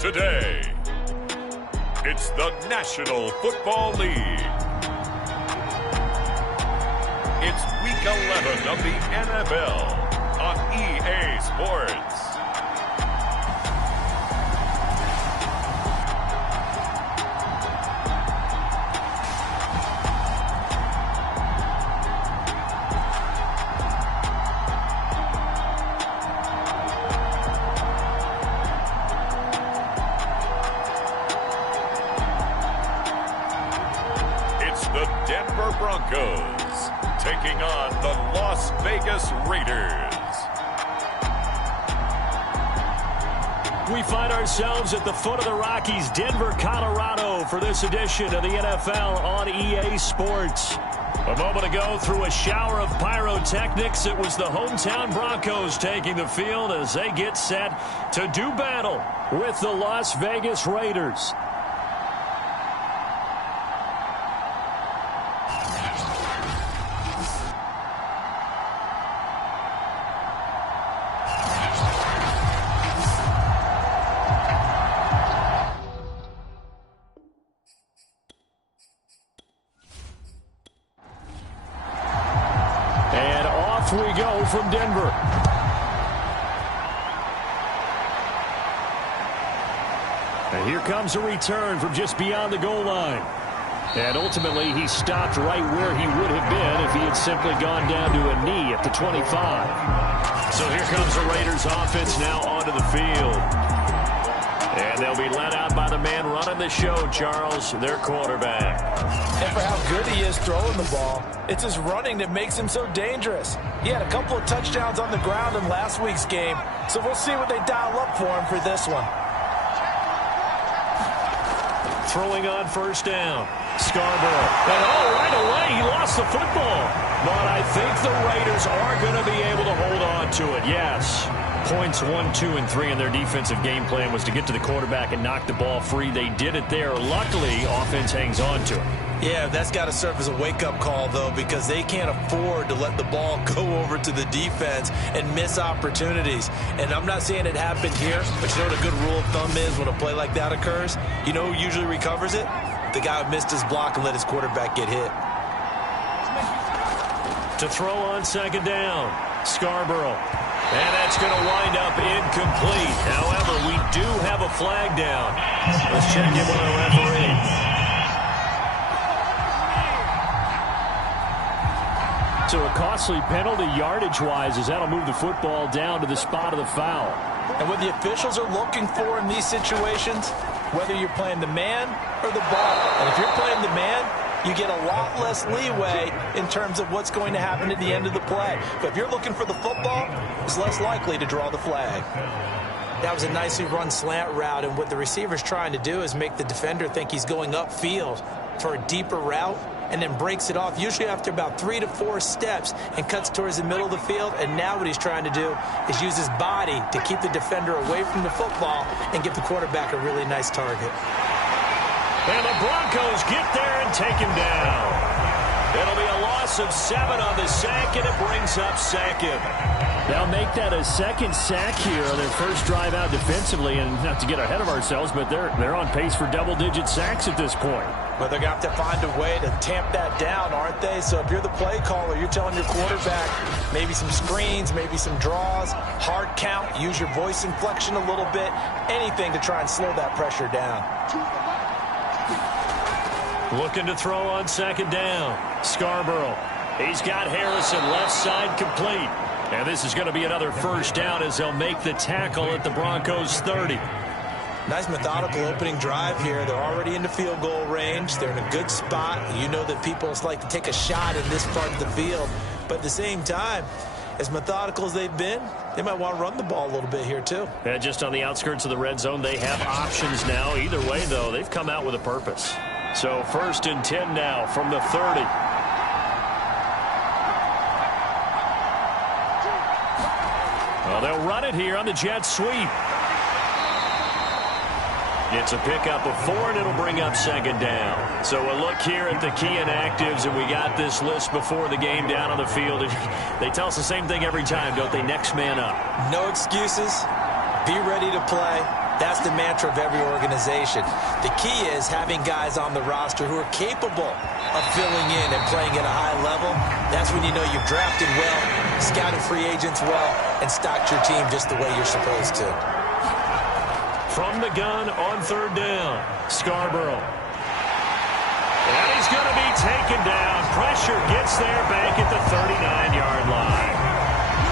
Today, it's the National Football League. It's Week 11 of the NFL on EA Sports. The Denver Broncos taking on the Las Vegas Raiders. We find ourselves at the foot of the Rockies, Denver, Colorado, for this edition of the NFL on EA Sports. A moment ago, through a shower of pyrotechnics, it was the hometown Broncos taking the field as they get set to do battle with the Las Vegas Raiders. We go from Denver. And here comes a return from just beyond the goal line. And ultimately, he stopped right where he would have been if he had simply gone down to a knee at the 25. So here comes the Raiders offense now onto the field. And they'll be led out by the man running the show, Charles, their quarterback. And for how good he is throwing the ball, it's his running that makes him so dangerous. He had a couple of touchdowns on the ground in last week's game, so we'll see what they dial up for him for this one. Throwing on first down, Scarborough. And right away, he lost the football. But I think the Raiders are going to be able to hold on to it, yes. Points 1, 2, and 3 in their defensive game plan was to get to the quarterback and knock the ball free. They did it there. Luckily, offense hangs on to it. Yeah, that's got to serve as a wake-up call, though, because they can't afford to let the ball go over to the defense and miss opportunities. And I'm not saying it happened here, but you know what a good rule of thumb is when a play like that occurs? You know who usually recovers it? The guy who missed his block and let his quarterback get hit. To throw on second down, Scarborough. And that's going to wind up incomplete. However, we do have a flag down. Let's check in with our referee. So a costly penalty yardage-wise as that'll move the football down to the spot of the foul. And what the officials are looking for in these situations, whether you're playing the man or the ball, and if you're playing the man, you get a lot less leeway in terms of what's going to happen at the end of the play. But if you're looking for the football, it's less likely to draw the flag. That was a nicely run slant route, and what the receiver's trying to do is make the defender think he's going upfield for a deeper route, and then breaks it off, usually after about 3 to 4 steps, and cuts towards the middle of the field. And now what he's trying to do is use his body to keep the defender away from the football and give the quarterback a really nice target. And the Broncos get there and take him down. It'll be a loss of 7 on the sack, and it brings up second. They'll make that a second sack here on their first drive out defensively, and not to get ahead of ourselves, but they're on pace for double-digit sacks at this point. But they're going to have to find a way to tamp that down, aren't they? So if you're the play caller, you're telling your quarterback maybe some screens, maybe some draws, hard count, use your voice inflection a little bit, anything to try and slow that pressure down. Looking to throw on second down, Scarborough. He's got Harrison left side complete. And this is going to be another first down as they'll make the tackle at the Broncos 30. Nice methodical opening drive here. They're already into field goal range. They're in a good spot. You know that people like to take a shot in this part of the field. But at the same time, as methodical as they've been, they might want to run the ball a little bit here too. And just on the outskirts of the red zone, they have options now. Either way, though, they've come out with a purpose. So 1st and 10 now from the 30. Well, they'll run it here on the jet sweep. It's a pickup of 4, and it'll bring up second down. So a look here at the key inactives, and we got this list before the game down on the field. And they tell us the same thing every time, don't they? Next man up. No excuses. Be ready to play. That's the mantra of every organization. The key is having guys on the roster who are capable of filling in and playing at a high level. That's when you know you've drafted well, scouted free agents well, and stocked your team just the way you're supposed to. From the gun on third down, Scarborough. And he's going to be taken down. Pressure gets there back at the 39-yard line.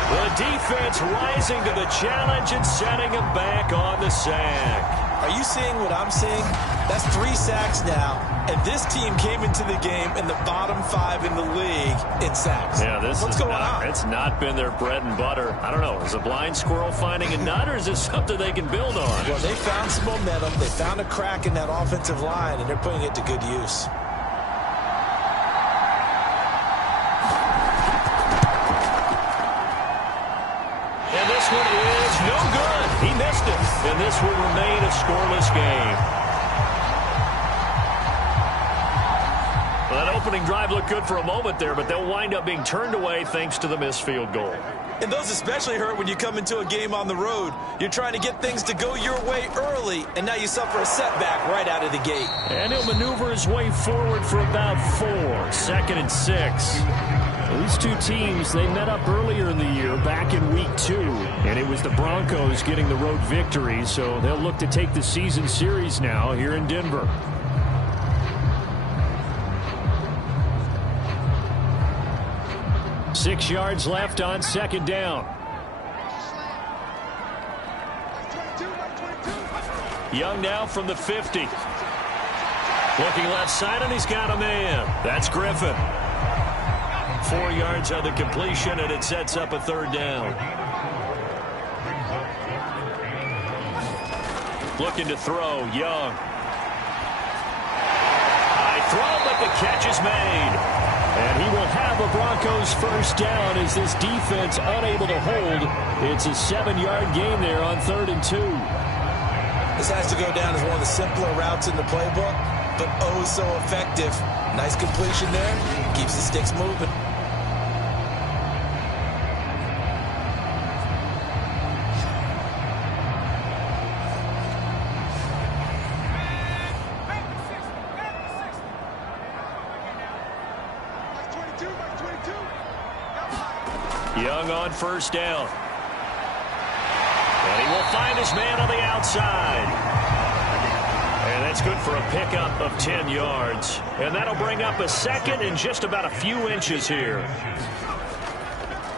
The defense rising to the challenge and setting him back on the sack. Are you seeing what I'm seeing? That's 3 sacks now, and this team came into the game in the bottom 5 in the league in sacks. Yeah, what's going on? It's not been their bread and butter. I don't know. Is a blind squirrel finding a nut, or is this something they can build on? Well, they found some momentum. They found a crack in that offensive line, and they're putting it to good use. This one is no good. He missed it. And this will remain a scoreless game. Well, that opening drive looked good for a moment there, but they'll wind up being turned away thanks to the missed field goal. And those especially hurt when you come into a game on the road. You're trying to get things to go your way early, and now you suffer a setback right out of the gate. And he'll maneuver his way forward for about 4. 2nd and 6. These two teams, they met up earlier in the year, back in week 2, and it was the Broncos getting the road victory, so they'll look to take the season series now here in Denver. Six yards left on second down. Young now from the 50. Looking left side, and he's got a man. That's Griffin. 4 yards on the completion, and it sets up a third down. Looking to throw, Young. High throw, but the catch is made. And he will have a Broncos first down as this defense unable to hold. It's a 7-yard gain there on 3rd and 2. This has to go down as one of the simpler routes in the playbook, but oh so effective. Nice completion there. Keeps the sticks moving. Young on first down. And he will find his man on the outside. And that's good for a pickup of 10 yards. And that'll bring up a 2nd and just about a few inches here.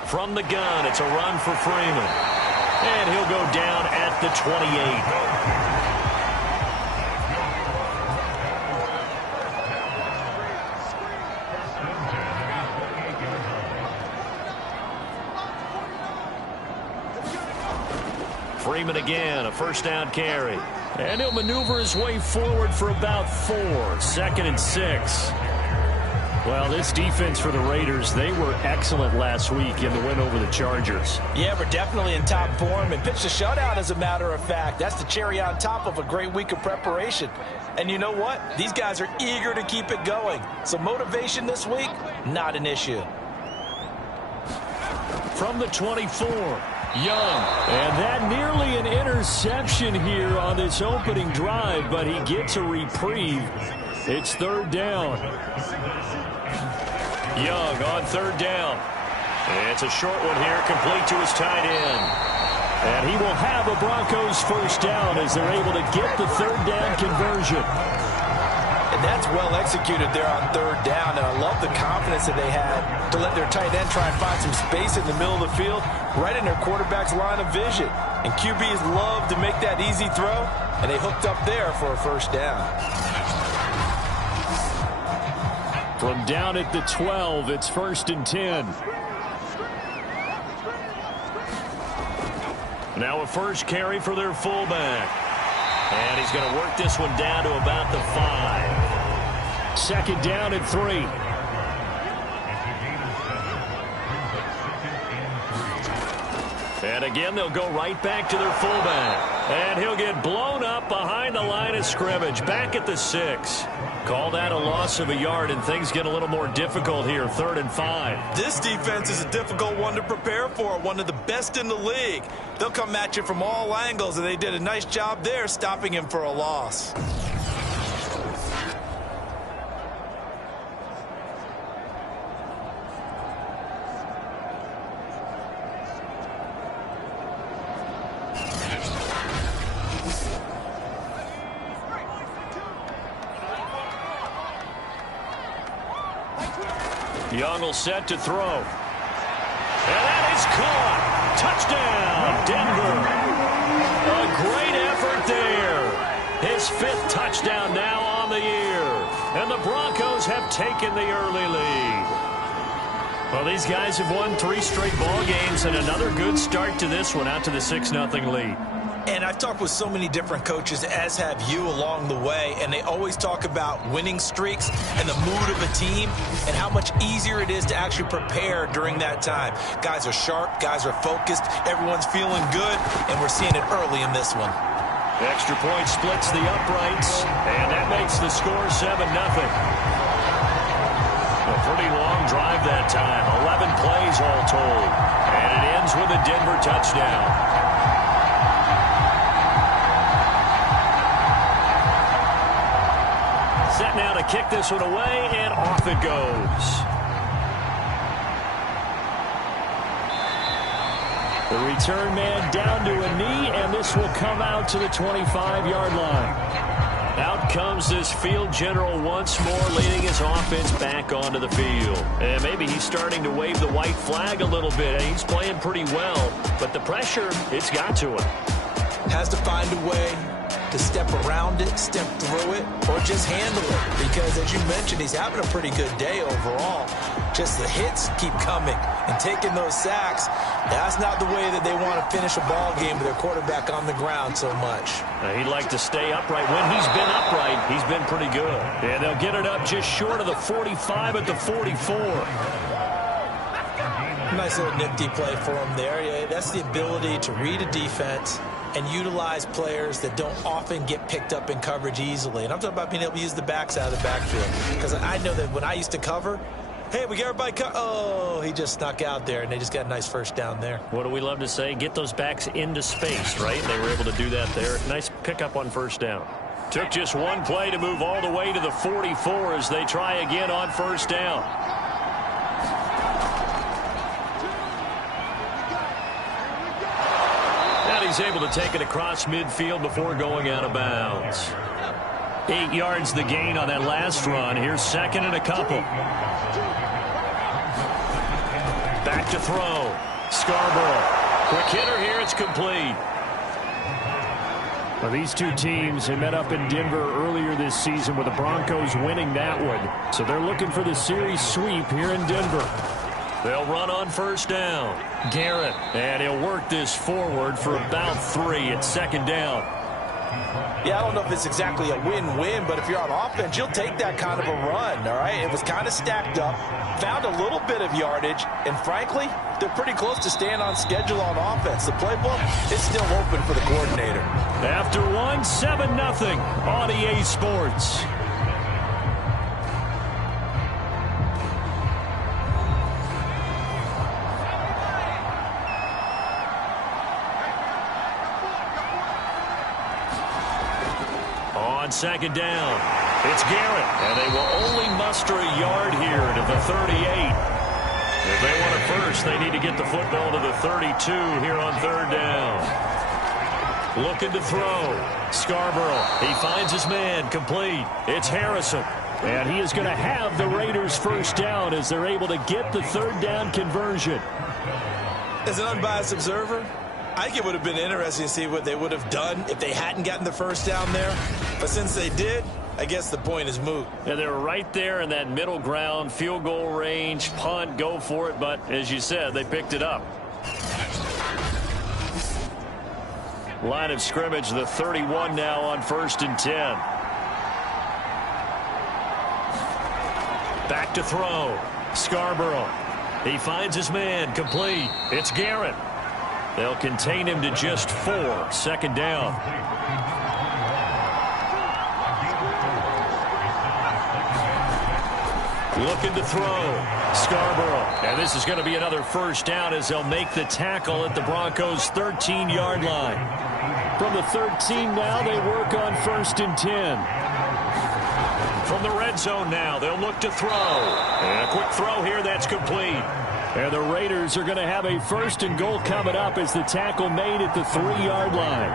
From the gun, it's a run for Freeman. And he'll go down at the 28. Freeman again, a first down carry. And he'll maneuver his way forward for about 4. 2nd and 6. Well, this defense for the Raiders, they were excellent last week in the win over the Chargers. Yeah, we're definitely in top form and pitched a shutout, as a matter of fact. That's the cherry on top of a great week of preparation. And you know what? These guys are eager to keep it going. So motivation this week, not an issue. From the 24. Young, and that nearly an interception here on this opening drive, but he gets a reprieve. It's 3rd down. Young on 3rd down. It's a short one here, complete to his tight end. And he will have a Broncos first down as they're able to get the 3rd down conversion. And that's well executed there on 3rd down, and I love the confidence that they had to let their tight end try and find some space in the middle of the field, right in their quarterback's line of vision. And QBs love to make that easy throw, and they hooked up there for a first down. From down at the 12, it's 1st and 10. Now a first carry for their fullback. And he's going to work this one down to about the 5. 2nd down and 3. And again, they'll go right back to their fullback. And he'll get blown up up behind the line of scrimmage, back at the 6. Call that a loss of a yard, and things get a little more difficult here, 3rd and 5. This defense is a difficult one to prepare for, one of the best in the league. They'll come at you from all angles, and they did a nice job there stopping him for a loss. Young will set to throw. And that is caught. Touchdown, Denver. A great effort there. His 5th touchdown now on the year. And the Broncos have taken the early lead. Well, these guys have won 3 straight ball games and another good start to this one, out to the 6-0 lead. And I've talked with so many different coaches, as have you, along the way, and they always talk about winning streaks and the mood of a team and how much easier it is to actually prepare during that time. Guys are sharp, guys are focused, everyone's feeling good, and we're seeing it early in this one. Extra point splits the uprights, and that makes the score 7-0. A pretty long drive that time, 11 plays all told, and it ends with a Denver touchdown. Set now to kick this one away, and off it goes. The return man down to a knee, and this will come out to the 25-yard line. Out comes this field general once more, leading his offense back onto the field. And maybe he's starting to wave the white flag a little bit. He's playing pretty well, but the pressure, it's got to him. Has to find a way to step around it, step through it, or just handle it. Because, as you mentioned, he's having a pretty good day overall. Just the hits keep coming and taking those sacks. That's not the way that they want to finish a ball game with their quarterback on the ground so much. He'd like to stay upright. When he's been upright, he's been pretty good. And they'll get it up just short of the 45 at the 44. Nice little nifty play for him there. Yeah, that's the ability to read a defense and utilize players that don't often get picked up in coverage easily. And I'm talking about being able to use the backs out of the backfield. Because I know that when I used to cover, hey, we got everybody oh, he just snuck out there, and they just got a nice first down there. What do we love to say? Get those backs into space, right? They were able to do that there. Nice pickup on first down. Took just one play to move all the way to the 44 as they try again on first down. He's able to take it across midfield before going out of bounds. 8 yards the gain on that last run. Here's 2nd and a couple. Back to throw. Scarborough. Quick hitter here. It's complete. Well, these two teams had met up in Denver earlier this season with the Broncos winning that one. So they're looking for the series sweep here in Denver. They'll run on first down. Garrett, and he'll work this forward for about 3 at 2nd down. Yeah, I don't know if it's exactly a win-win, but if you're on offense, you'll take that kind of a run, all right? It was kind of stacked up, found a little bit of yardage, and frankly, they're pretty close to staying on schedule on offense. The playbook is still open for the coordinator. After one, 7-0 on EA Sports. On 2nd down, it's Garrett, and they will only muster a yard here to the 38. If they want it first, they need to get the football to the 32 here on 3rd down. Looking to throw. Scarborough, he finds his man, complete. It's Harrison. And he is going to have the Raiders first down as they're able to get the 3rd down conversion. As an unbiased observer, I think it would have been interesting to see what they would have done if they hadn't gotten the first down there. But since they did, I guess the point is moot. Yeah, they were right there in that middle ground, field goal range, punt, go for it. But as you said, they picked it up. Line of scrimmage, the 31 now on 1st and 10. Back to throw. Scarborough. He finds his man, complete. It's Garrett. They'll contain him to just 4, 2nd down. Looking to throw. Scarborough. And this is going to be another first down as they'll make the tackle at the Broncos' 13-yard line. From the 13 now, they work on 1st and 10. From the red zone now, they'll look to throw. And a quick throw here that's complete. And the Raiders are going to have a 1st and goal coming up as the tackle made at the 3-yard line.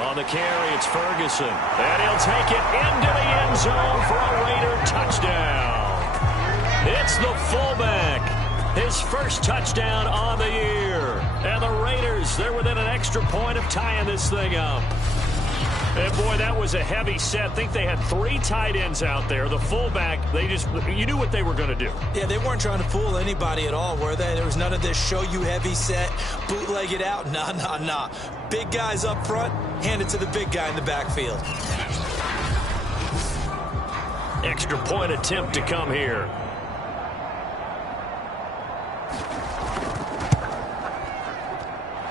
On the carry, it's Ferguson. And he'll take it into the end zone for a Raider touchdown. It's the fullback. His first touchdown on the year. And the Raiders, they're within an extra point of tying this thing up. And boy, that was a heavy set. I think they had 3 tight ends out there. The fullback, you knew what they were going to do. Yeah, they weren't trying to fool anybody at all, were they? There was none of this show you heavy set, bootleg it out. Nah. Big guys up front, hand it to the big guy in the backfield. Extra point attempt to come here.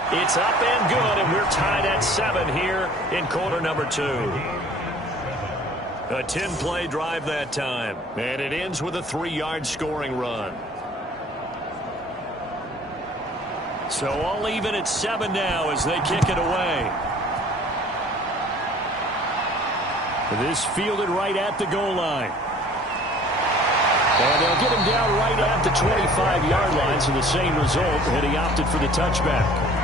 It's up and good, and we're tied at 7 here in quarter number 2. A 10-play drive that time, and it ends with a 3-yard scoring run. So all even at 7 now as they kick it away. This fielded right at the goal line. And they'll get him down right at the 25-yard line, so the same result, and he opted for the touchback.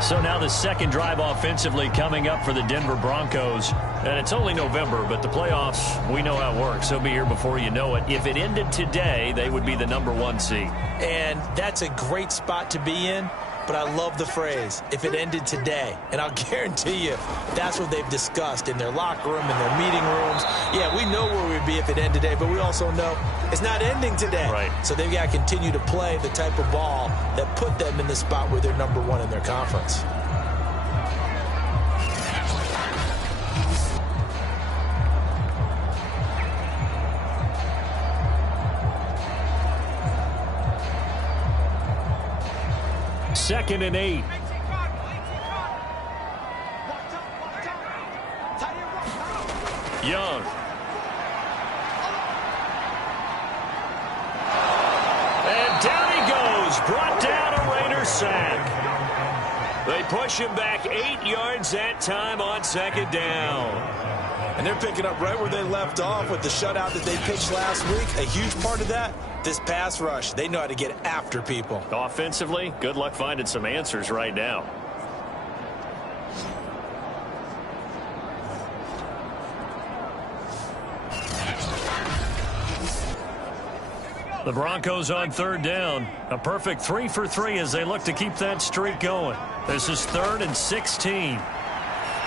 So now the second drive offensively coming up for the Denver Broncos. And it's only November, but the playoffs, we know how it works. They'll be here before you know it. If it ended today, they would be the number 1 seed. And that's a great spot to be in. But I love the phrase, if it ended today. And I'll guarantee you, that's what they've discussed in their locker room, in their meeting rooms. Yeah, we know where we'd be if it ended today, but we also know it's not ending today. Right. So they've got to continue to play the type of ball that put them in the spot where they're number 1 in their conference. Second and 8. Young. And down he goes. Brought down a Raider sack. They push him back 8 yards that time on 2nd down. And they're picking up right where they left off with the shutout that they pitched last week. A huge part of that, this pass rush. They know how to get after people. Offensively, good luck finding some answers right now. The Broncos on 3rd down. A perfect 3 for 3 as they look to keep that streak going. This is 3rd and 16.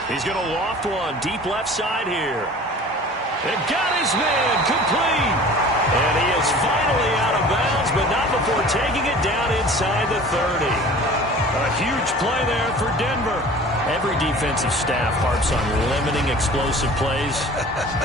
He's going to loft one deep left side here. And got his man complete. And he is finally out of bounds, but not before taking it down inside the 30. A huge play there for Denver. Every defensive staff harps on limiting explosive plays.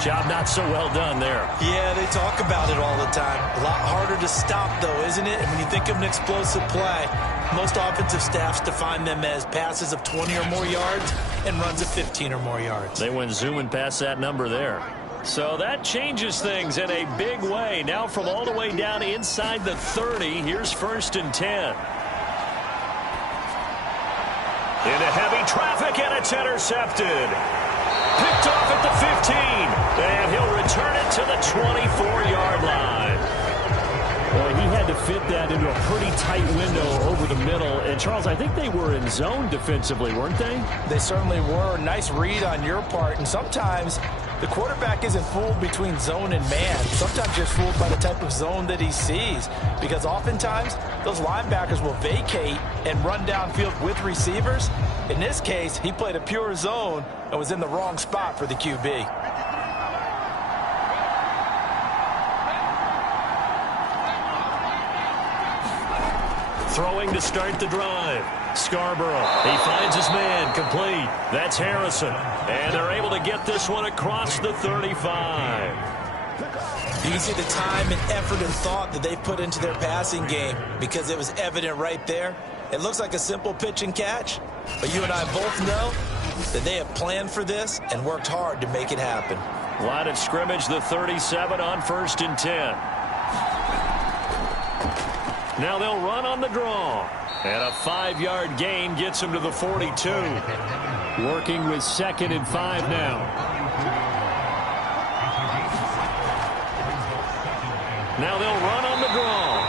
Job not so well done there. Yeah, they talk about it all the time. A lot harder to stop, though, isn't it? And when you think of an explosive play, most offensive staffs define them as passes of 20 or more yards and runs of 15 or more yards. They went zooming past that number there. So that changes things in a big way. Now from all the way down inside the 30, here's 1st and 10. Into heavy traffic, and it's intercepted. Picked off at the 15, and he'll return it to the 24-yard line. Well, he had to fit that into a pretty tight window over the middle. And, Charles, I think they were in zone defensively, weren't they? They certainly were. Nice read on your part. And sometimes the quarterback isn't fooled between zone and man. Sometimes just fooled by the type of zone that he sees. Because oftentimes, those linebackers will vacate and run downfield with receivers. In this case, he played a pure zone and was in the wrong spot for the QB. Throwing to start the drive. Scarborough. He finds his man complete. That's Harrison. And they're able to get this one across the 35. You can see the time and effort and thought that they put into their passing game because it was evident right there. It looks like a simple pitch and catch, but you and I both know that they have planned for this and worked hard to make it happen. Line of scrimmage, the 37 on 1st and 10. Now they'll run on the draw. And a 5-yard gain gets them to the 42. Working with 2nd and 5 now. Now they'll run on the draw.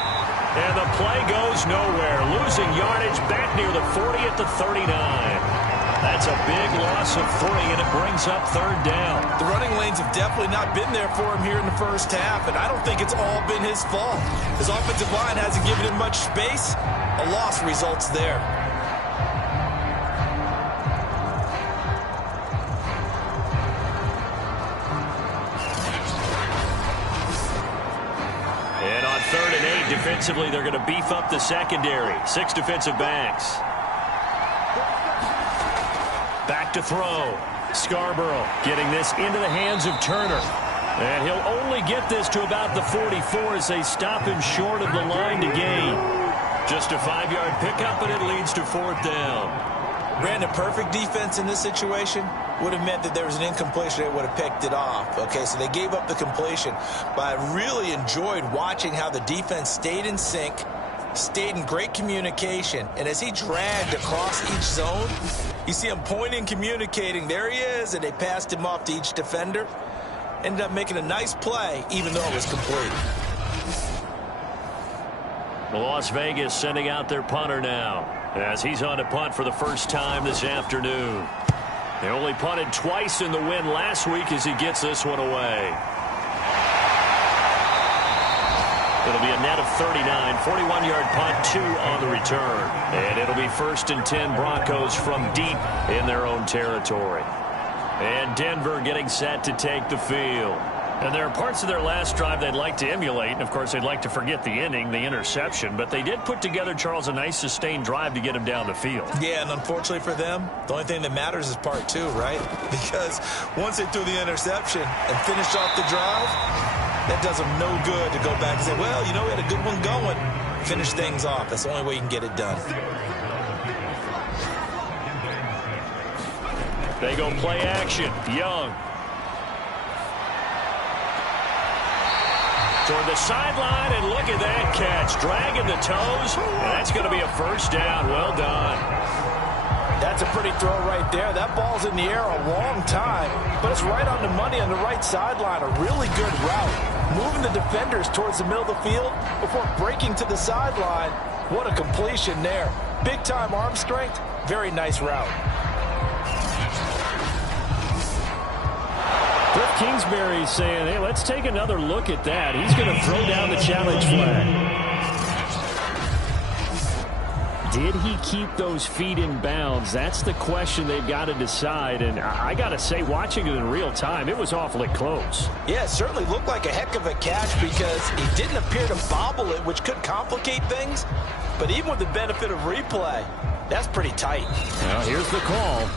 And the play goes nowhere. Losing yardage back near the 40 at the 39. That's a big loss of 3, and it brings up 3rd down. The running lanes have definitely not been there for him here in the first half, and I don't think it's all been his fault. His offensive line hasn't given him much space. A loss results there. And on 3rd and 8, defensively, they're going to beef up the secondary. 6 defensive backs. Back to throw. Scarborough getting this into the hands of Turner. And he'll only get this to about the 44 as they stop him short of the line to gain. Just a 5-yard pickup, and it leads to 4th down. Brandon, perfect defense in this situation would have meant that there was an incompletion. They would have picked it off. Okay, so they gave up the completion. But I really enjoyed watching how the defense stayed in sync, stayed in great communication. And as he dragged across each zone, you see him pointing, communicating. There he is, and they passed him off to each defender. Ended up making a nice play, even though it was complete. Las Vegas sending out their punter now, as he's on to punt for the first time this afternoon. They only punted twice in the win last week as he gets this one away. It'll be a net of 39, 41-yard punt, 2 on the return. And it'll be 1st and 10 Broncos from deep in their own territory. And Denver getting set to take the field. And there are parts of their last drive they'd like to emulate. And, of course, they'd like to forget the inning, the interception. But they did put together, Charles, a nice sustained drive to get him down the field. Yeah, and unfortunately for them, the only thing that matters is part 2, right? Because once they threw the interception and finished off the drive, that does them no good to go back and say, well, you know, we had a good one going. Finish things off. That's the only way you can get it done. They go play action. Young. Toward the sideline, and look at that catch. Dragging the toes, and that's going to be a 1st down. Well done. That's a pretty throw right there. That ball's in the air a long time, but it's right on the money on the right sideline. A really good route. Moving the defenders towards the middle of the field before breaking to the sideline. What a completion there. Big-time arm strength. Very nice route. Cliff Kingsbury saying, hey, let's take another look at that. He's going to throw down the challenge flag. Did he keep those feet in bounds? That's the question they've got to decide. And I got to say, watching it in real time, it was awfully close. Yeah, it certainly looked like a heck of a catch because he didn't appear to bobble it, which could complicate things. But even with the benefit of replay, that's pretty tight. Well, here's the call.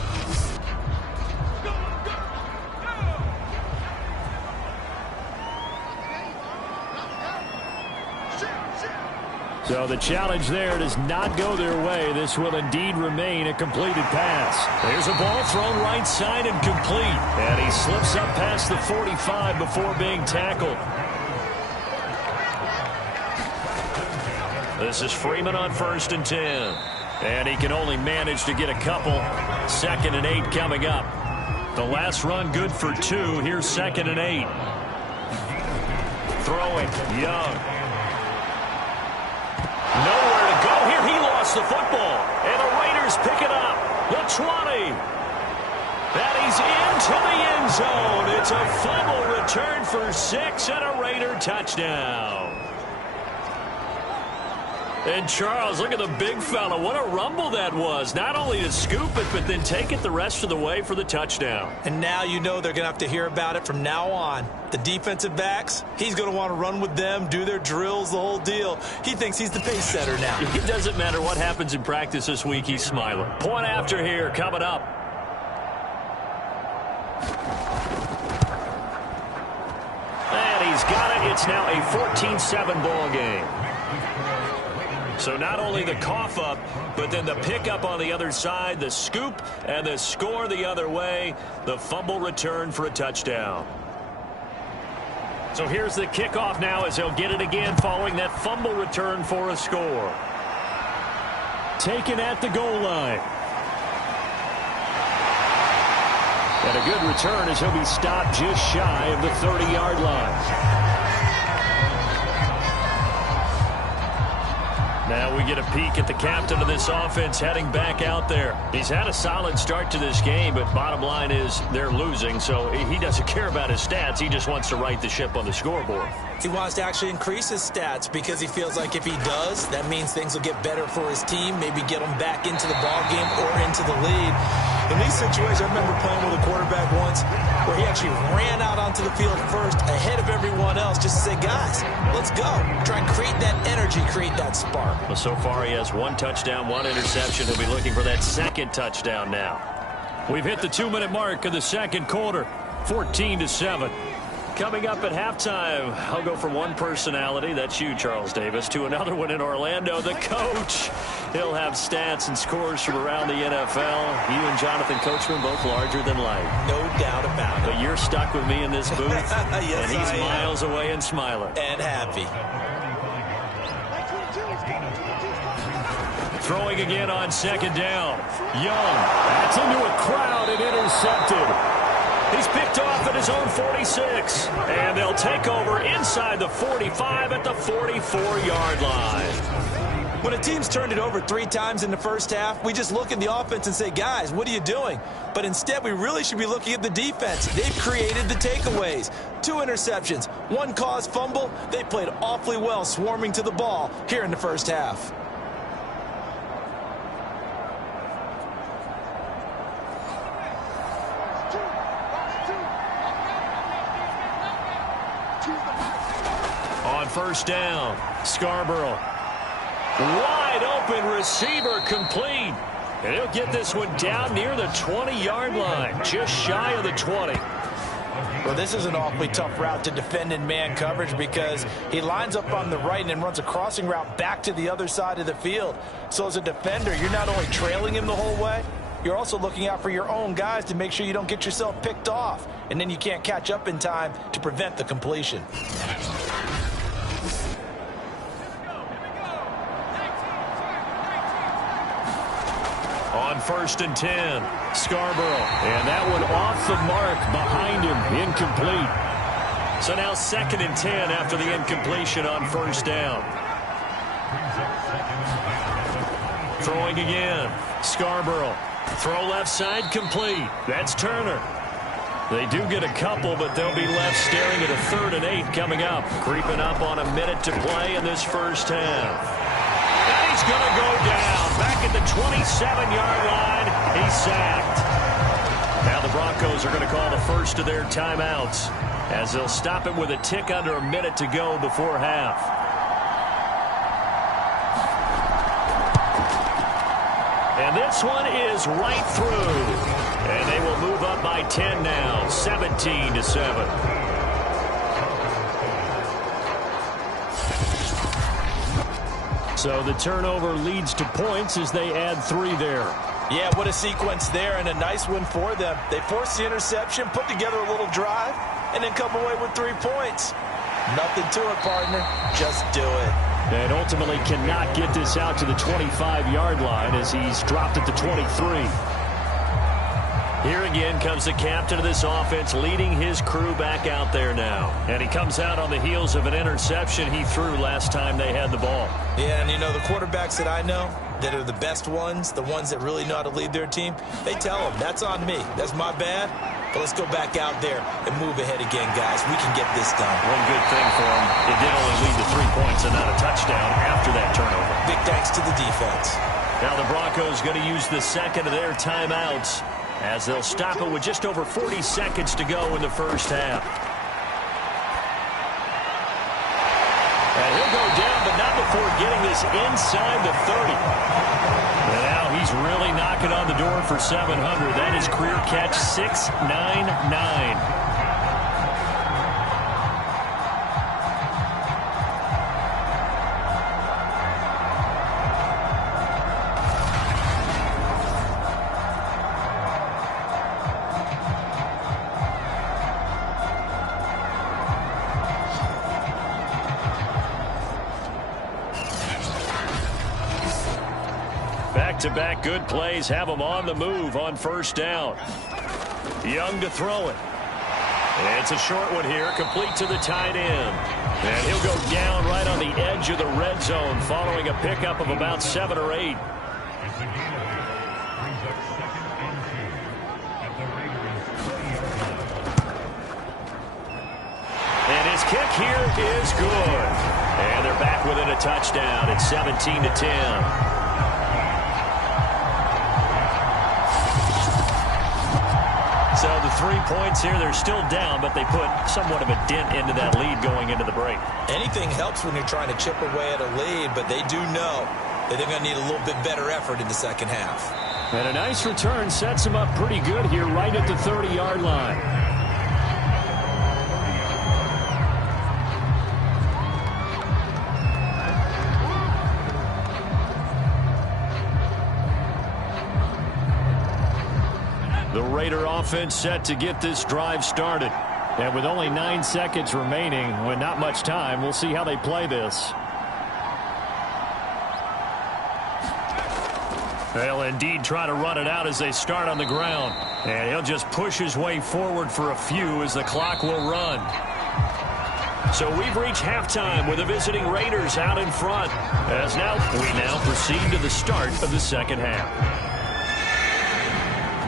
So the challenge there does not go their way. This will indeed remain a completed pass. There's a ball thrown right side and complete. And he slips up past the 45 before being tackled. This is Freeman on 1st and 10. And he can only manage to get a couple. 2nd and 8 coming up. The last run good for 2. Here's 2nd and 8. Throwing. Young. Nowhere to go here. He lost the football. And the Raiders pick it up. The 20. That he's into the end zone. It's a fumble return for 6 and a Raider touchdown. And Charles, look at the big fella. What a rumble that was. Not only to scoop it, but then take it the rest of the way for the touchdown. And now you know they're going to have to hear about it from now on. The defensive backs, he's going to want to run with them, do their drills, the whole deal. He thinks he's the pace setter now. It doesn't matter what happens in practice this week, he's smiling. Point after here coming up. And he's got it. It's now a 14-7 ball game. So not only the cough up, but then the pickup on the other side, the scoop, and the score the other way. The fumble return for a touchdown. So here's the kickoff now as they'll get it again following that fumble return for a score. Taken at the goal line. And a good return as he'll be stopped just shy of the 30-yard line. Now we get a peek at the captain of this offense heading back out there. He's had a solid start to this game, but bottom line is they're losing, so he doesn't care about his stats. He just wants to right the ship on the scoreboard. He wants to actually increase his stats because he feels like if he does, that means things will get better for his team, maybe get them back into the ball game or into the lead. In these situations, I remember playing with a quarterback once where he actually ran out onto the field first ahead of everyone else just to say, guys, let's go. Try and create that energy, create that spark. Well, so far he has 1 touchdown, 1 interception. He'll be looking for that second touchdown now. We've hit the 2-minute mark of the second quarter, 14-7. Coming up at halftime, I'll go from one personality, that's you, Charles Davis, to another one in Orlando, the coach. He'll have stats and scores from around the NFL. You and Jonathan Coachman both larger than life. No doubt about it. But you're stuck with me in this booth, yes, and he's miles away and smiling. And happy. Throwing again on second down. Young, that's into a crowd and intercepted. He's picked off at his own 46. And they'll take over inside the 45 at the 44-yard line. When a team's turned it over 3 times in the first half, we just look at the offense and say, guys, what are you doing? But instead, we really should be looking at the defense. They've created the takeaways. 2 interceptions, 1 caused fumble. They played awfully well swarming to the ball here in the first half. On first down, Scarborough. Wide open receiver complete. And he'll get this one down near the 20-yard line, just shy of the 20. Well, this is an awfully tough route to defend in man coverage because he lines up on the right and then runs a crossing route back to the other side of the field. So as a defender, you're not only trailing him the whole way, you're also looking out for your own guys to make sure you don't get yourself picked off. And then you can't catch up in time to prevent the completion. On first and 10, Scarborough. And that one off the mark behind him, incomplete. So now 2nd and 10 after the incompletion on first down. Throwing again, Scarborough. Throw left side complete. That's Turner. They do get a couple, but they'll be left staring at a 3rd and 8 coming up. Creeping up on a minute to play in this first half. And he's going to go down. Back at the 27-yard line. He's sacked. Now the Broncos are going to call the first of their timeouts as they'll stop it with a tick under a minute to go before half. And this one is right through. And they will move up by 10 now, 17-7. So the turnover leads to points as they add 3 there. Yeah, what a sequence there and a nice one for them. They forced the interception, put together a little drive, and then come away with 3 points. Nothing to it, partner. Just do it. And ultimately cannot get this out to the 25-yard line as he's dropped at the 23. Here again comes the captain of this offense leading his crew back out there now. And he comes out on the heels of an interception he threw last time they had the ball. Yeah, and you know, the quarterbacks that I know that are the best ones, the ones that really know how to lead their team, they tell them, that's on me. That's my bad. But let's go back out there and move ahead again, guys. We can get this done. One good thing for him, it did only lead to 3 points and not a touchdown after that turnover. Big thanks to the defense. Now the Broncos going to use the second of their timeouts as they'll stop it with just over 40 seconds to go in the first half. And he'll go down, but not before getting this inside the 30. And now he's really knocking on the door for 700. That is career catch 699. Back-to-back good plays have them on the move on first down. Young to throw it. It's a short one here, complete to the tight end. And he'll go down right on the edge of the red zone following a pickup of about 7 or 8. And his kick here is good. And they're back within a touchdown. It's 17-10. So the 3 points here, they're still down, but they put somewhat of a dent into that lead going into the break. Anything helps when you're trying to chip away at a lead, but they do know that they're going to need a little bit better effort in the second half. And a nice return sets them up pretty good here right at the 30-yard line. The Raider offense set to get this drive started. And with only 9 seconds remaining, with not much time, we'll see how they play this. They'll indeed try to run it out as they start on the ground. And he'll just push his way forward for a few as the clock will run. So we've reached halftime with the visiting Raiders out in front. We now proceed to the start of the second half.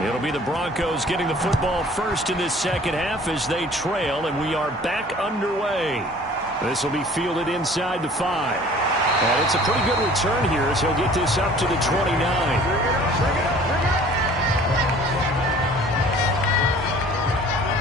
It'll be the Broncos getting the football first in this second half as they trail, and we are back underway. This will be fielded inside the 5. And it's a pretty good return here as he'll get this up to the 29.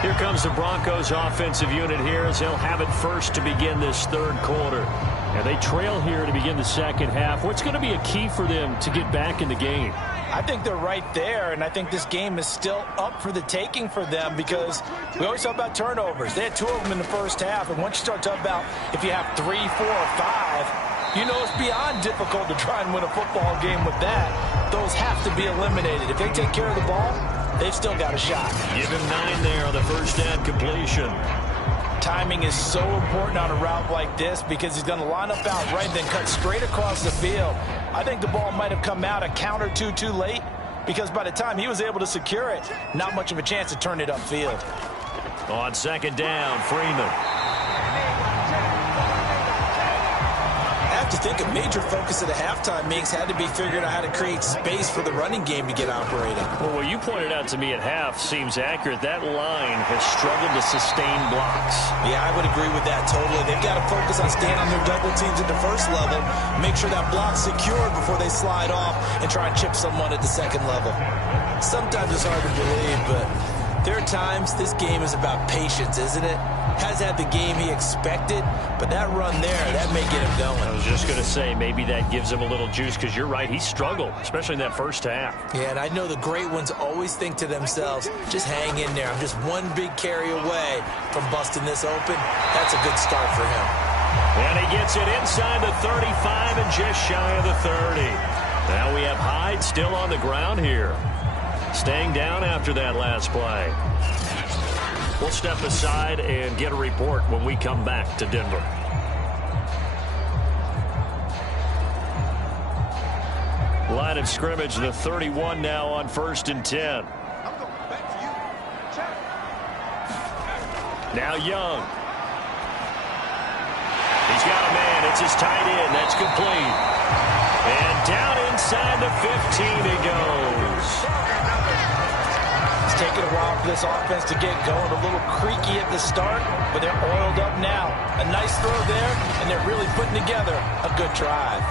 Here comes the Broncos offensive unit here as they'll have it first to begin this third quarter. And they trail here to begin the second half. What's going to be a key for them to get back in the game? I think they're right there, and I think this game is still up for the taking for them because we always talk about turnovers. They had 2 of them in the first half, and once you start talking about if you have 3, 4, or 5, you know it's beyond difficult to try and win a football game with that. Those have to be eliminated. If they take care of the ball, they've still got a shot. Give him 9 there on the first down completion. Timing is so important on a route like this because he's going to line up out right and then cut straight across the field. I think the ball might have come out a count or two too late because by the time he was able to secure it, not much of a chance to turn it upfield. On second down, Freeman. I have to think a major focus at a halftime Meeks had to be figuring out how to create space for the running game to get operating. Well, what you pointed out to me at half seems accurate. That line has struggled to sustain blocks. Yeah, I would agree with that totally. They've got to focus on staying on their double teams at the first level, make sure that block's secured before they slide off and try and chip someone at the second level. Sometimes it's hard to believe, but there are times this game is about patience, isn't it? Has had the game he expected, but that run there, that may get him going. I was just going to say, maybe that gives him a little juice because you're right, he struggled, especially in that first half. Yeah, and I know the great ones always think to themselves, just hang in there. I'm just one big carry away from busting this open. That's a good start for him. And he gets it inside the 35 and just shy of the 30. Now we have Hyde still on the ground here, staying down after that last play. We'll step aside and get a report when we come back to Denver. Line of scrimmage, the 31 now on 1st and 10. Now Young. He's got a man. It's his tight end. That's complete. And down inside the 15 he goes. It's taken a while for this offense to get going. A little creaky at the start, but they're oiled up now. A nice throw there, and they're really putting together a good drive.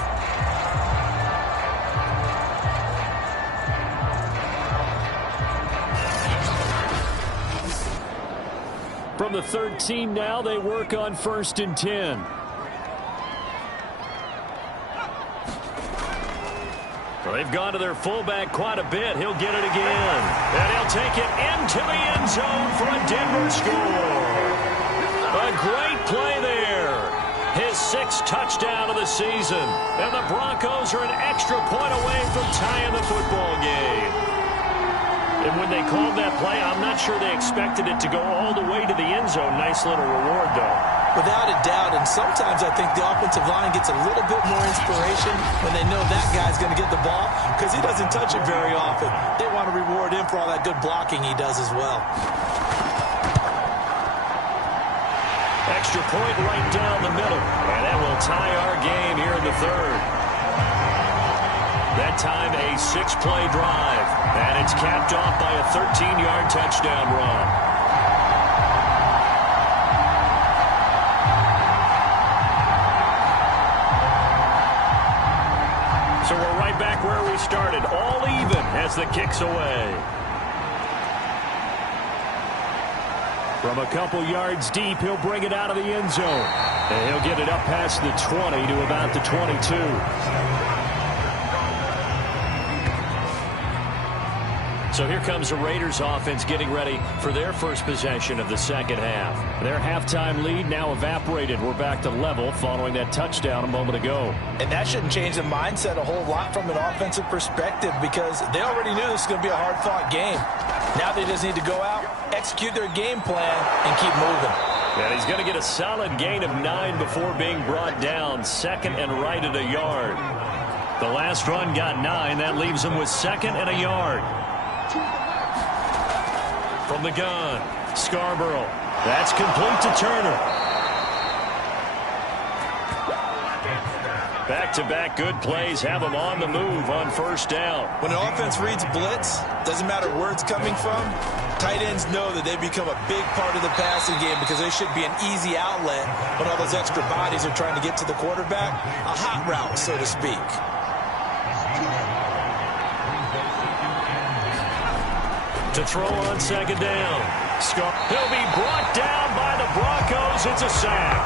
From the 13 now, they work on 1st and 10. They've gone to their fullback quite a bit. He'll get it again. And he'll take it into the end zone for a Denver score. A great play there. His 6th touchdown of the season. And the Broncos are an extra point away from tying the football game. And when they called that play, I'm not sure they expected it to go all the way to the end zone. Nice little reward, though. Without a doubt, and sometimes I think the offensive line gets a little bit more inspiration when they know that guy's going to get the ball because he doesn't touch it very often. They want to reward him for all that good blocking he does as well. Extra point right down the middle, and that will tie our game here in the third. That time a 6-play drive, and it's capped off by a 13-yard touchdown run. So we're right back where we started, all even as the kick's away. From a couple yards deep, he'll bring it out of the end zone. And he'll get it up past the 20 to about the 22. So here comes the Raiders offense getting ready for their first possession of the second half. Their halftime lead now evaporated. We're back to level following that touchdown a moment ago. And that shouldn't change the mindset a whole lot from an offensive perspective because they already knew this was going to be a hard-fought game. Now they just need to go out, execute their game plan, and keep moving. And he's going to get a solid gain of 9 before being brought down, second and right at a yard. The last run got 9. That leaves him with second and a yard. From the gun, Scarborough. That's complete to Turner. Back-to-back good plays have him on the move on first down. When an offense reads blitz, doesn't matter where it's coming from, tight ends know that they become a big part of the passing game because they should be an easy outlet when all those extra bodies are trying to get to the quarterback. A hot route, so to speak. To throw on second down. He'll be brought down by the Broncos. It's a sack.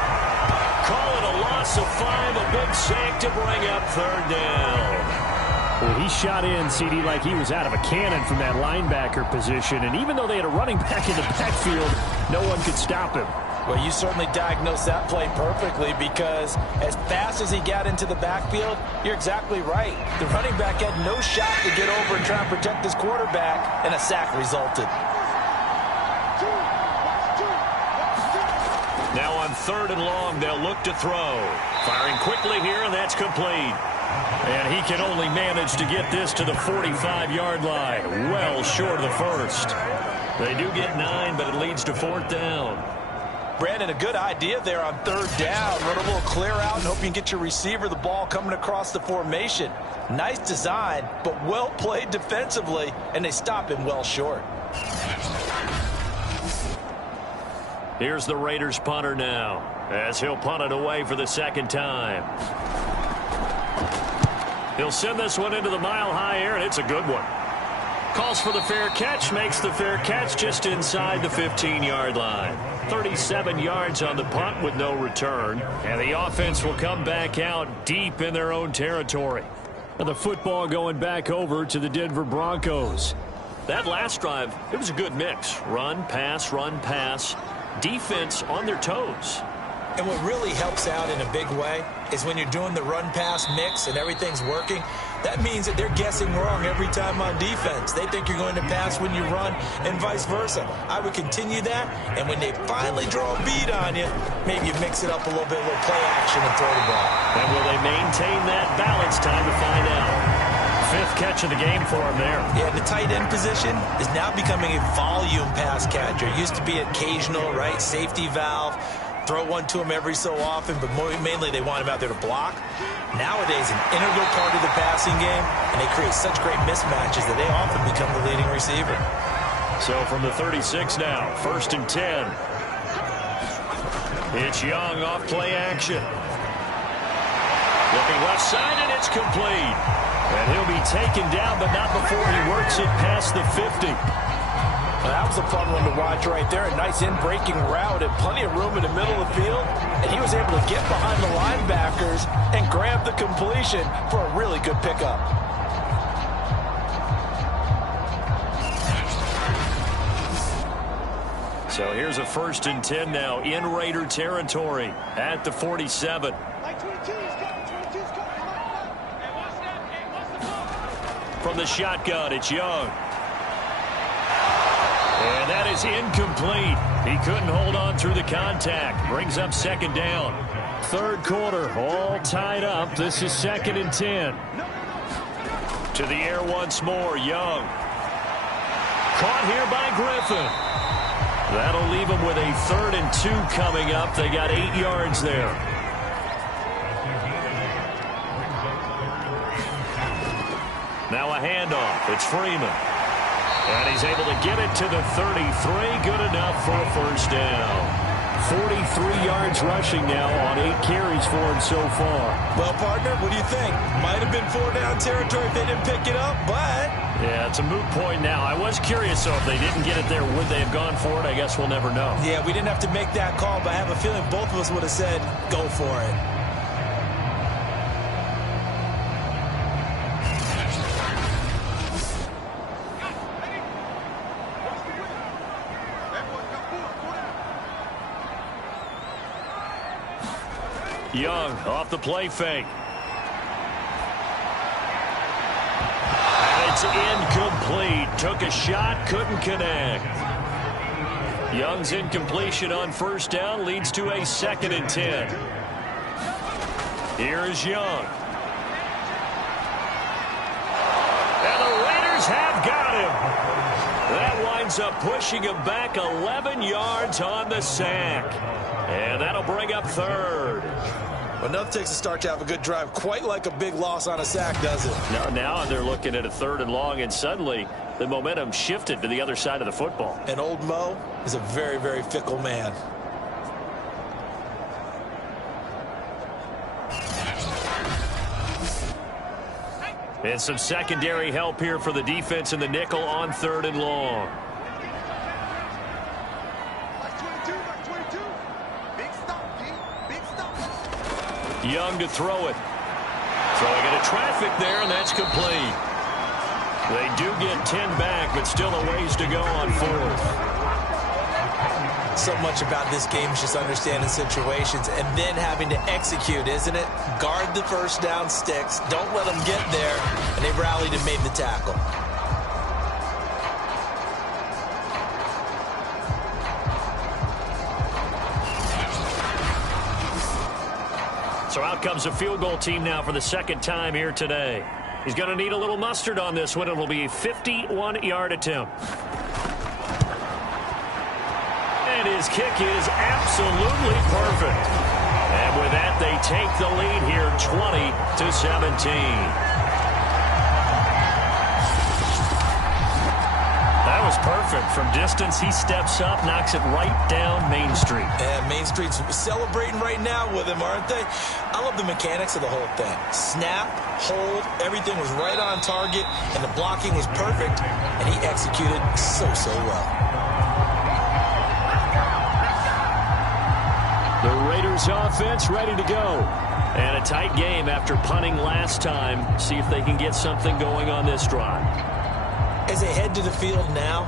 Call it a loss of 5, a big sack to bring up third down. Well, he shot in, CD, like he was out of a cannon from that linebacker position. And even though they had a running back in the backfield, no one could stop him. Well, you certainly diagnosed that play perfectly because as fast as he got into the backfield, you're exactly right. The running back had no shot to get over and try and protect his quarterback, and a sack resulted. Now on third and long, they'll look to throw. Firing quickly here, and that's complete. And he can only manage to get this to the 45-yard line, well short of the first. They do get 9, but it leads to fourth down. Brandon, a good idea there on third down. Run a little clear out and hope you can get your receiver the ball coming across the formation. Nice design, but well played defensively, and they stop him well short. Here's the Raiders punter now, as he'll punt it away for the second time. He'll send this one into the mile-high air, and it's a good one. Calls for the fair catch, makes the fair catch just inside the 15-yard line. 37 yards on the punt with no return. And the offense will come back out deep in their own territory. And the football going back over to the Denver Broncos. That last drive, it was a good mix. Run, pass, defense on their toes. And what really helps out in a big way is when you're doing the run-pass mix and everything's working, that means that they're guessing wrong every time on defense. They think you're going to pass when you run and vice versa. I would continue that, and when they finally draw a bead on you, maybe you mix it up a little bit, a little play action and throw the ball. And will they maintain that balance? Time to find out. Fifth catch of the game for him there. Yeah, the tight end position is now becoming a volume pass catcher. It used to be occasional, right, safety valve. Throw one to him every so often, but mainly they want him out there to block. Nowadays, an integral part of the passing game, and they create such great mismatches that they often become the leading receiver. So from the 36 now, 1st and 10. It's Young off play action. Looking left side, and it's complete. And he'll be taken down, but not before he works it past the 50. Well, that was a fun one to watch right there. A nice in-breaking route and plenty of room in the middle of the field. And he was able to get behind the linebackers and grab the completion for a really good pickup. So here's a 1st and 10 now in Raider territory at the 47. From the shotgun, it's Young. And that is incomplete. He couldn't hold on through the contact. Brings up second down. Third quarter, all tied up. This is 2nd and 10. To the air once more, Young. Caught here by Griffin. That'll leave him with a 3rd and 2 coming up. They got 8 yards there. Now a handoff. It's Freeman. And he's able to get it to the 33. Good enough for a first down. 43 yards rushing now on 8 carries for him so far. Well, partner, what do you think? Might have been 4-down territory if they didn't pick it up, but... Yeah, it's a moot point now. I was curious, so if they didn't get it there, would they have gone for it? I guess we'll never know. Yeah, we didn't have to make that call, but I have a feeling both of us would have said, go for it. Young off the play fake. And it's incomplete. Took a shot, couldn't connect. Young's incompletion on first down leads to a 2nd and 10. Here's Young. And the Raiders have got him. That winds up pushing him back 11 yards on the sack. And that'll bring up 3rd. Well, nothing takes a start to have a good drive quite like a big loss on a sack, does it? Now they're looking at a 3rd and long, and suddenly the momentum shifted to the other side of the football. And old Mo is a very, very fickle man. And some secondary help here for the defense in the nickel on 3rd and long. Young to throw it. Throwing into traffic there, and that's complete. They do get 10 back, but still a ways to go on 4th. So much about this game is just understanding situations and then having to execute, isn't it? Guard the first down sticks. Don't let them get there. And they rallied and made the tackle. So out comes a field goal team now for the 2nd time here today. He's going to need a little mustard on this one. It'll be a 51-yard attempt. And his kick is absolutely perfect. And with that, they take the lead here 20-17. That was perfect. From distance, he steps up, knocks it right down Main Street. Yeah, Main Street's celebrating right now with him, aren't they? I love the mechanics of the whole thing. Snap, hold, everything was right on target, and the blocking was perfect, and he executed so well. The Raiders offense ready to go. And a tight game after punting last time. See if they can get something going on this drive. As they head to the field now,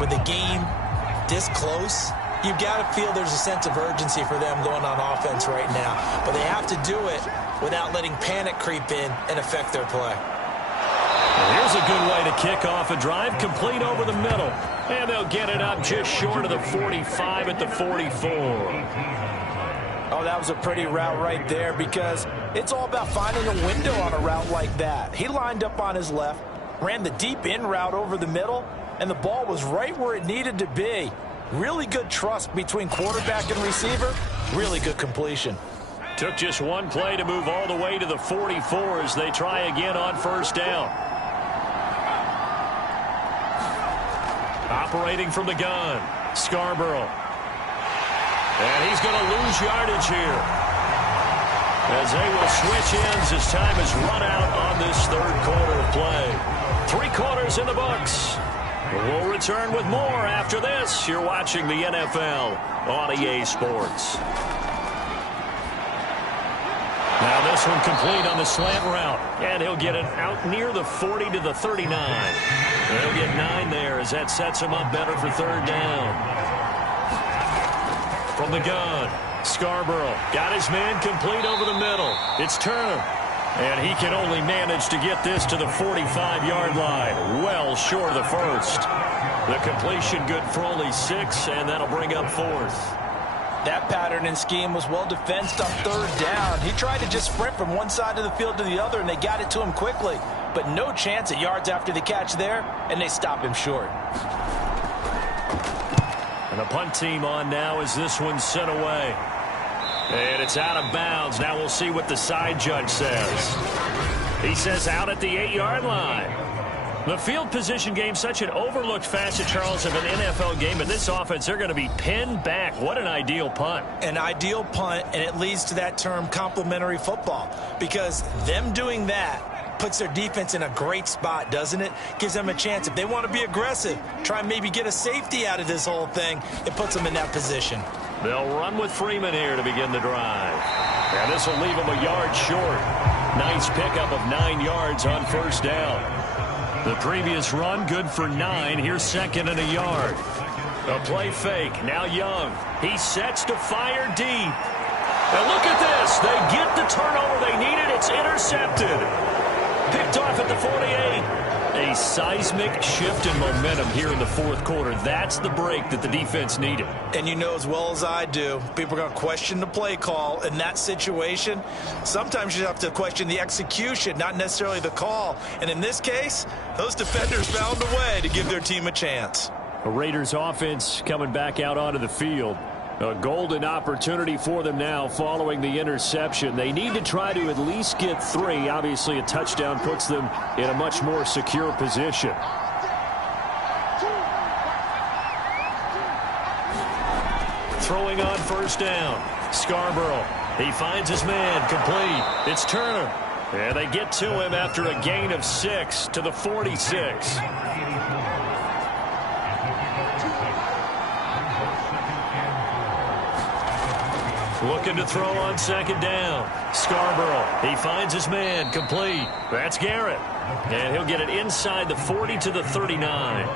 with the game this close, you've got to feel there's a sense of urgency for them going on offense right now. But they have to do it without letting panic creep in and affect their play. Well, here's a good way to kick off a drive, complete over the middle. And they'll get it up just short of the 45 at the 44. Oh, that was a pretty route right there because it's all about finding a window on a route like that. He lined up on his left, ran the deep in route over the middle, and the ball was right where it needed to be. Really good trust between quarterback and receiver. Really good completion. Took just one play to move all the way to the 44 as they try again on first down. Operating from the gun, Scarborough. And he's going to lose yardage here as they will switch ends as time is run out on this 3rd quarter of play. 3 quarters in the books. We'll return with more after this. You're watching the NFL on EA Sports. Now this one complete on the slant route. And he'll get it out near the 40 to the 39. They'll get 9 there as that sets him up better for 3rd down. From the gun, Scarborough got his man complete over the middle. It's Turner. And he can only manage to get this to the 45-yard line, well short of the first. The completion good for only 6, and that'll bring up 4th. That pattern and scheme was well defensed on 3rd down. He tried to just sprint from one side of the field to the other, and they got it to him quickly. But no chance at yards after the catch there, and they stop him short. And the punt team on now as this one's sent away. And it's out of bounds. Now we'll see what the side judge says. He says out at the 8-yard line. The field position game, such an overlooked facet, Charles, of an NFL game. But this offense, they're going to be pinned back. What an ideal punt. An ideal punt, and it leads to that term complementary football. Because them doing that puts their defense in a great spot, doesn't it? Gives them a chance. If they want to be aggressive, try and maybe get a safety out of this whole thing, it puts them in that position. They'll run with Freeman here to begin the drive. And this will leave them a yard short. Nice pickup of 9 yards on 1st down. The previous run good for 9. Here's 2nd and a yard. A play fake. Now Young. He sets to fire deep. And look at this. They get the turnover they needed. It's intercepted. Picked off at the 48. A seismic shift in momentum here in the 4th quarter. That's the break that the defense needed. And you know as well as I do, people are going to question the play call in that situation. Sometimes you have to question the execution, not necessarily the call. And in this case, those defenders found a way to give their team a chance. The Raiders offense coming back out onto the field. A golden opportunity for them now following the interception. They need to try to at least get 3. Obviously, a touchdown puts them in a much more secure position. Throwing on 1st down. Scarborough. He finds his man. Complete. It's Turner. And they get to him after a gain of 6 to the 46. Looking to throw on 2nd down. Scarborough. He finds his man. Complete. That's Garrett. And he'll get it inside the 40 to the 39.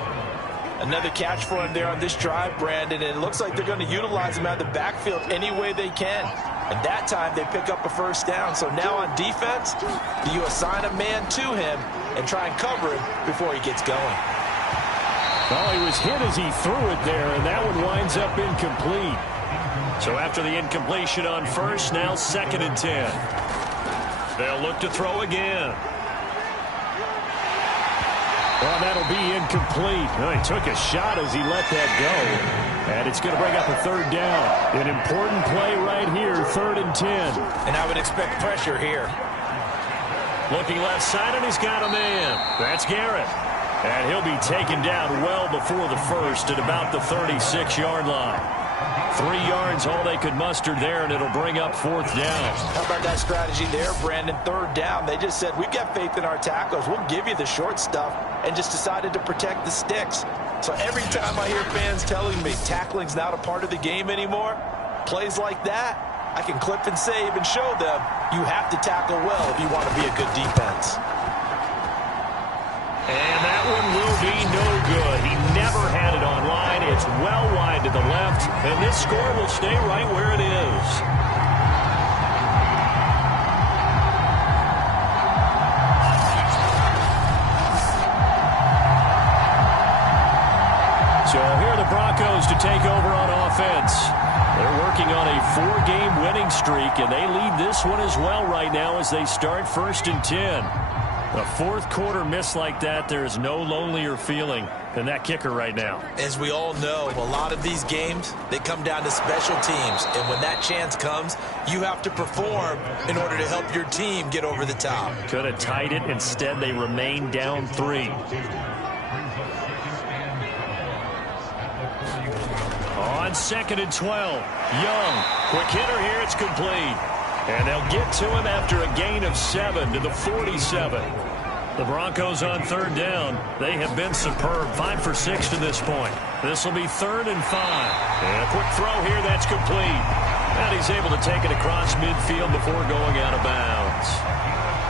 Another catch for him there on this drive, Brandon. And it looks like they're going to utilize him out of the backfield any way they can. And that time they pick up a 1st down. So now on defense, you assign a man to him and try and cover him before he gets going. Well, he was hit as he threw it there, and that one winds up incomplete. So after the incompletion on 1st, now 2nd and 10. They'll look to throw again. Well, that'll be incomplete. Well, he took a shot as he let that go. And it's going to bring up a 3rd down. An important play right here, 3rd and 10. And I would expect pressure here. Looking left side, and he's got a man. That's Garrett. And he'll be taken down well before the 1st at about the 36-yard line. 3 yards, all they could muster there, and it'll bring up 4th down. How about that strategy there, Brandon? 3rd down. They just said, we've got faith in our tackles. We'll give you the short stuff, and just decided to protect the sticks. So every time I hear fans telling me tackling's not a part of the game anymore, plays like that, I can clip and save and show them you have to tackle well if you want to be a good defense. And that one will be no good. He never had it on line. It's well wide to the left, and this score will stay right where it is. So here are the Broncos to take over on offense. They're working on a 4-game winning streak, and they lead this one as well right now as they start 1st and 10. A 4th quarter miss like that, there is no lonelier feeling than that kicker right now. As we all know, a lot of these games, they come down to special teams. And when that chance comes, you have to perform in order to help your team get over the top. Could have tied it. Instead, they remain down 3. On 2nd and 12, Young. Quick hitter here, it's complete. And they'll get to him after a gain of 7 to the 47. The Broncos on 3rd down. They have been superb. 5 for 6 to this point. This will be 3rd and 5. And a quick throw here, that's complete. And he's able to take it across midfield before going out of bounds.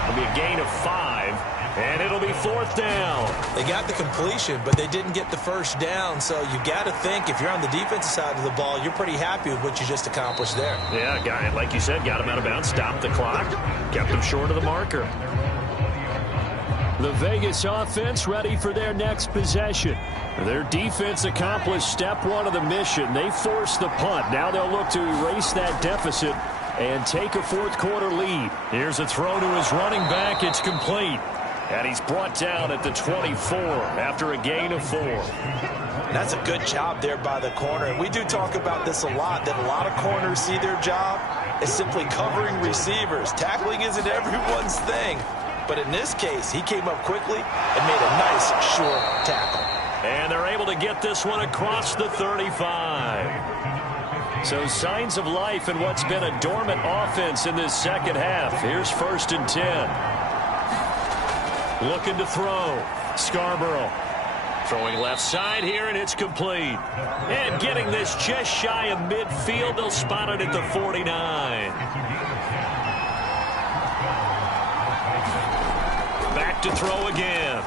It'll be a gain of 5. And it'll be 4th down. They got the completion, but they didn't get the first down. So you got to think if you're on the defensive side of the ball, you're pretty happy with what you just accomplished there. Yeah, guy, like you said, got him out of bounds, stopped the clock, kept him short of the marker. The Vegas offense ready for their next possession. Their defense accomplished step 1 of the mission. They forced the punt. Now they'll look to erase that deficit and take a 4th quarter lead. Here's a throw to his running back. It's complete. And he's brought down at the 24 after a gain of 4. That's a good job there by the corner. And we do talk about this a lot, that a lot of corners see their job as simply covering receivers. Tackling isn't everyone's thing. But in this case, he came up quickly and made a nice, short tackle. And they're able to get this one across the 35. So signs of life in what's been a dormant offense in this second half. Here's 1st and 10. Looking to throw. Scarborough. Throwing left side here, and it's complete. And getting this just shy of midfield. They'll spot it at the 49. Back to throw again.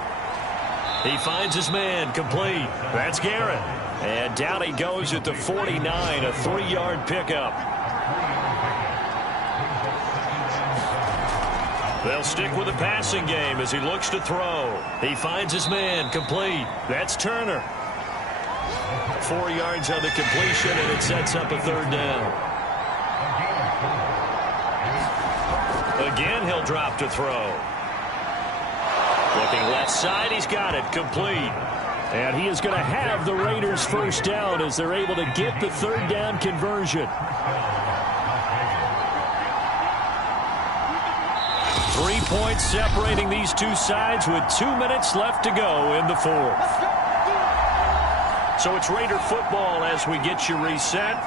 He finds his man, complete. That's Garrett. And down he goes at the 49, a 3-yard pickup. They'll stick with the passing game as he looks to throw. He finds his man, complete. That's Turner. 4 yards on the completion, and it sets up a 3rd down. Again, he'll drop to throw. Looking left side, he's got it, complete. And he is going to have the Raiders' 1st down as they're able to get the 3rd down conversion. 3 points separating these two sides with 2 minutes left to go in the 4th. So it's Raider football as we get you reset.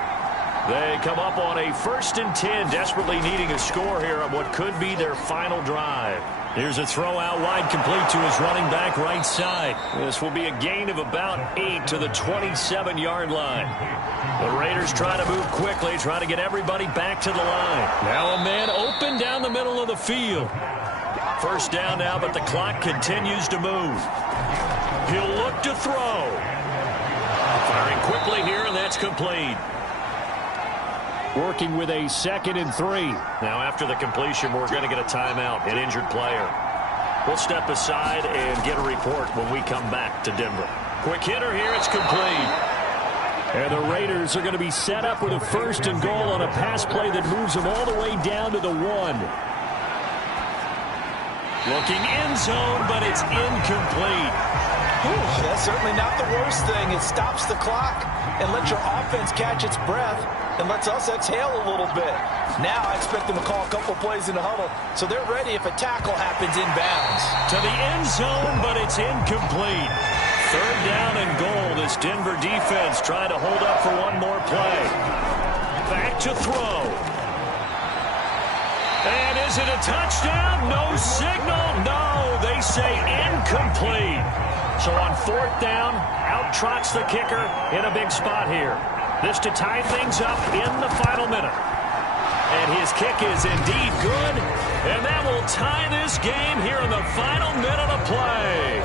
They come up on a 1st and 10, desperately needing a score here on what could be their final drive. Here's a throw out wide, complete to his running back right side. This will be a gain of about 8 to the 27-yard line. The Raiders try to move quickly, try to get everybody back to the line. Now a man open down the middle of the field. 1st down now, but the clock continues to move. He'll look to throw. Firing quickly here, and that's complete. Working with a 2nd and 3. Now after the completion, we're going to get a timeout, an injured player. We'll step aside and get a report when we come back to Denver. Quick hitter here, it's complete. And the Raiders are going to be set up with a 1st and goal on a pass play that moves them all the way down to the 1. Looking end zone, but it's incomplete. That's certainly not the worst thing. It stops the clock and lets your offense catch its breath and lets us exhale a little bit. Now I expect them to call a couple plays in the huddle, so they're ready if a tackle happens inbounds. To the end zone, but it's incomplete. 3rd down and goal. This Denver defense trying to hold up for one more play. Back to throw. And is it a touchdown? No signal. No, they say incomplete. So on 4th down, out trots the kicker in a big spot here. This to tie things up in the final minute. And his kick is indeed good. And that will tie this game here in the final minute of play.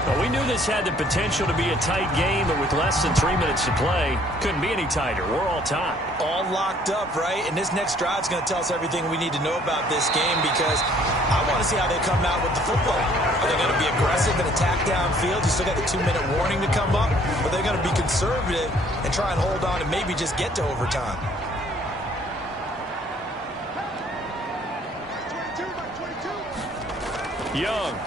Well, we knew this had the potential to be a tight game, but with less than 3 minutes to play, couldn't be any tighter. We're all tied. All locked up, right? And this next drive is going to tell us everything we need to know about this game because I want to see how they come out with the football. Are they going to be aggressive and attack downfield? You still got the 2-minute warning to come up. Or they're going to be conservative and try and hold on and maybe just get to overtime. Young.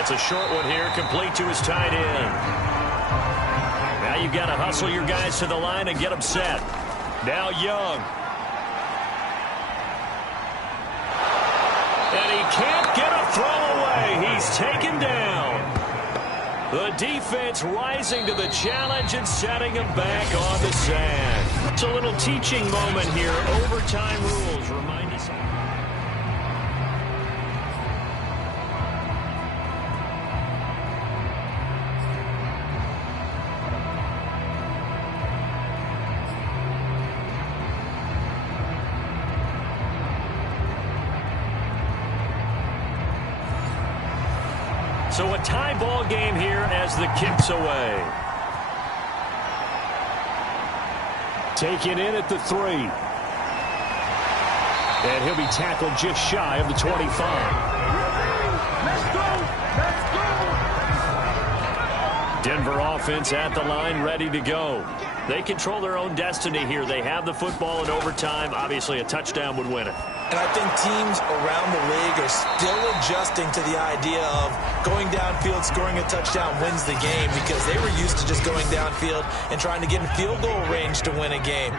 It's a short one here, complete to his tight end. Now you've got to hustle your guys to the line and get them set. Now Young. And he can't get a throw away. He's taken down. The defense rising to the challenge and setting him back on the sand. It's a little teaching moment here. Overtime rules remind us. So a tie ball game here as the kick's away. Taken in at the 3. And he'll be tackled just shy of the 25. Denver offense at the line, ready to go. They control their own destiny here. They have the football in overtime. Obviously, a touchdown would win it. And I think teams around the league are still adjusting to the idea of going downfield, scoring a touchdown wins the game, because they were used to just going downfield and trying to get in field goal range to win a game.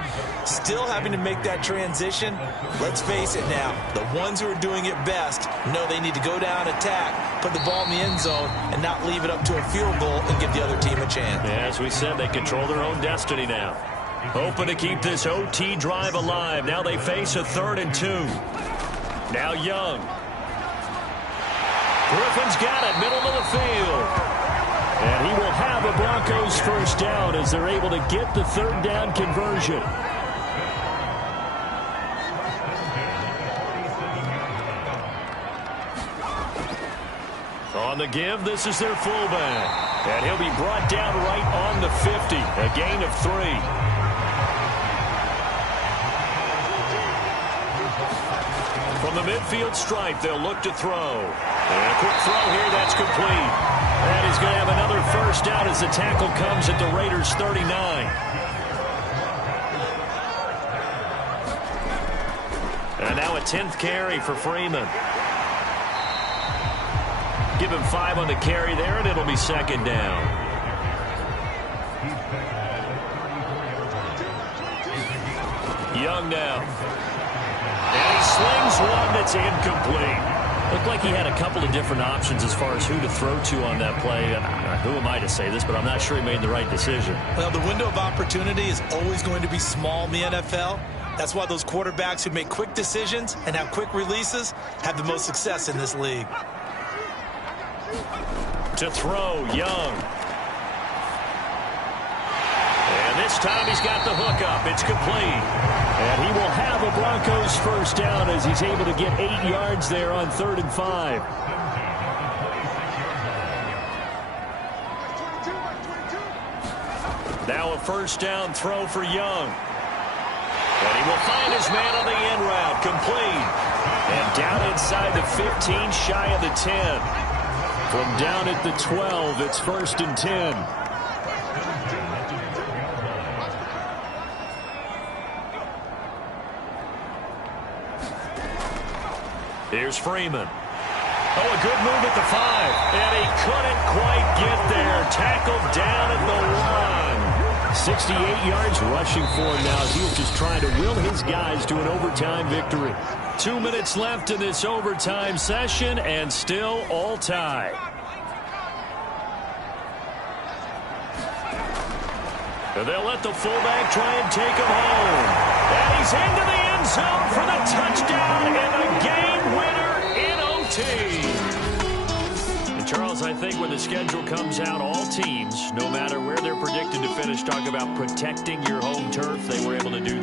Still having to make that transition. Let's face it now, the ones who are doing it best know they need to go down, attack, put the ball in the end zone, and not leave it up to a field goal and give the other team a chance. As we said, they control their own destiny now. Hoping to keep this OT drive alive. Now they face a 3rd and 2. Now Young. Griffin's got it, middle of the field. And he will have a Broncos first down as they're able to get the 3rd down conversion. On the give, this is their fullback. And he'll be brought down right on the 50. A gain of 3. From the midfield stripe, they'll look to throw. And a quick throw here, that's complete. And he's going to have another first down as the tackle comes at the Raiders' 39. And now a 10th carry for Freeman. Give him 5 on the carry there, and it'll be 2nd down. Young now. And he slings one that's incomplete. Looked like he had a couple of different options as far as who to throw to on that play. Who am I to say this, but I'm not sure he made the right decision. Well, the window of opportunity is always going to be small in the NFL. That's why those quarterbacks who make quick decisions and have quick releases have the most success in this league. To throw, Young. And this time he's got the hook up. It's complete. And he will have a Broncos first down as he's able to get 8 yards there on 3rd and 5. Now a first down throw for Young. And he will find his man on the end route. Complete. And down inside the 15, shy of the 10. From down at the 12, it's 1st and 10. Here's Freeman. Oh, a good move at the 5. And he couldn't quite get there. Tackled down at the 1. 68 yards rushing for him now as he was just trying to will his guys to an overtime victory. 2 minutes left in this overtime session, and still all tied. And they'll let the fullback try and take him home. And he's into the end zone for the touchdown and a game winner in OT. And Charles, I think when the schedule comes out, all teams, no matter where they're predicted to finish, talk about protecting your home turf. They were able to do